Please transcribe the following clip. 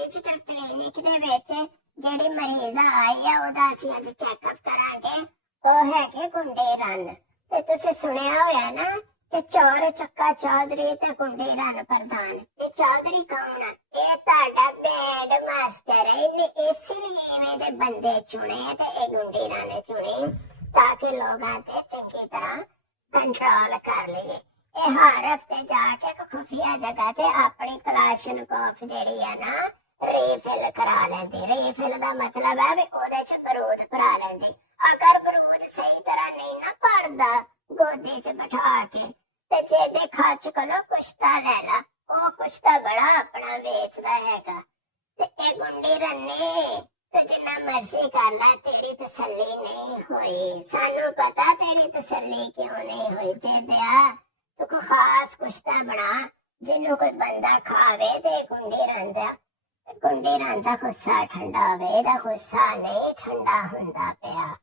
Digital clinic दे विच ਜਿਹੜੀ ਮਰੀਜ਼ ਆਈ ਆ ਉਹਦਾ ਅਸੀਂ ਅੱਜ ਚੈੱਕਅਪ ਕਰਾਂਗੇ। ਉਹ ਹੈਗੇ ਗੁੰਡੇ ਰਨ ਤੇ ਤੁਸੀਂ ਸੁਣਿਆ ਹੋਇਆ ਨਾ ਕਿ ਚੋਰ ਚੱਕਾ ਚੌਧਰੀ ਤੇ ਗੁੰਡੇ ਰਨ ਪ੍ਰਧਾਨ। ਇਹ ਚੌਧਰੀ ਕੌਣ ਆ? ਇਹ ਤੁਹਾਡਾ ਬੈਂਡ ਮਾਸਟਰ ਹੈ। ਇਹਨੇ ਇਸ ਲਈ ਇਵੇਂ ਦੇ ਬੰਦੇ ਚੁਣੇ ਤੇ ਇਹ ਗੁੰਡੇ ਰਨ ਚੁਣੇ ਤਾਂ ਕਿ ਲੋਕਾਂ ਤੇ ਚੰਗੀ ਤਰ੍ਹਾਂ ਕੰਟਰੋਲ ਕਰ ਲਈਏ। ਇਹ ਹਰ ਹਫਤੇ ਜਾ ਕੇ ਖੁਫੀਆ ਜਗ੍ਹਾ ਤੇ ਆਪਣੀ ਕਲਾਸ਼ਨਕੋਫ ਜਿਹੜੀ ਆ ਨਾ ਰੀਫਿਲ ਕਰਾ ਲੈਂਦੀ। ਰੀਫਿਲ ਦਾ ਮਤਲਬ ਹੈ ਵੀ ਉਹਦੇ ਚ ਬਰੂਦ ਭਰਾ ਲੈਂਦੀ। ਅਗਰ ਬਰੂਦ ਸਹੀ ਤਰ੍ਹਾਂ ਨਹੀਂ ਨਾ ਭਰਦਾ ਗੋਦੀ ਚ ਬਿਠਾ ਕੇ ਤੇ ਜੇ ਦੇ ਖਰਚ ਕੋਲੋਂ ਕੁਸ਼ਤਾ ਲੈ ਲਾ। ਉਹ ਕੁਸ਼ਤਾ ਬੜਾ ਆਪਣਾ ਵੇਚਦਾ ਹੈਗਾ ਤੇ ਇਹ ਗੁੰਡੀ ਰੰਨੇ ਤੇ ਜਿੰਨਾ ਮਰਜ਼ੀ ਕਰ ਲੈ ਤੇਰੀ ਤਸੱਲੀ ਨਹੀਂ ਹੋਈ। ਸਾਨੂੰ ਪਤਾ ਤੇਰੀ ਤਸੱਲੀ ਕਿਉਂ ਨਹੀਂ ਹੋਈ। ਜੇ ਤੂੰ ਕੋਈ ਖਾਸ ਕੁਸ਼ਤਾ ਬਣਾ ਜਿਹਨੂੰ ਕੋਈ ਬੰਦਾ ਖਾਵੇ ਤੇ ਗੁੰਡੀ ਰਨ ਦਾ ਗੁੱਸਾ ਠੰਡਾ ਹੋਵੇ। ਇਹਦਾ ਗੁੱਸਾ ਨਹੀਂ ਠੰਡਾ ਹੁੰਦਾ ਪਿਆ।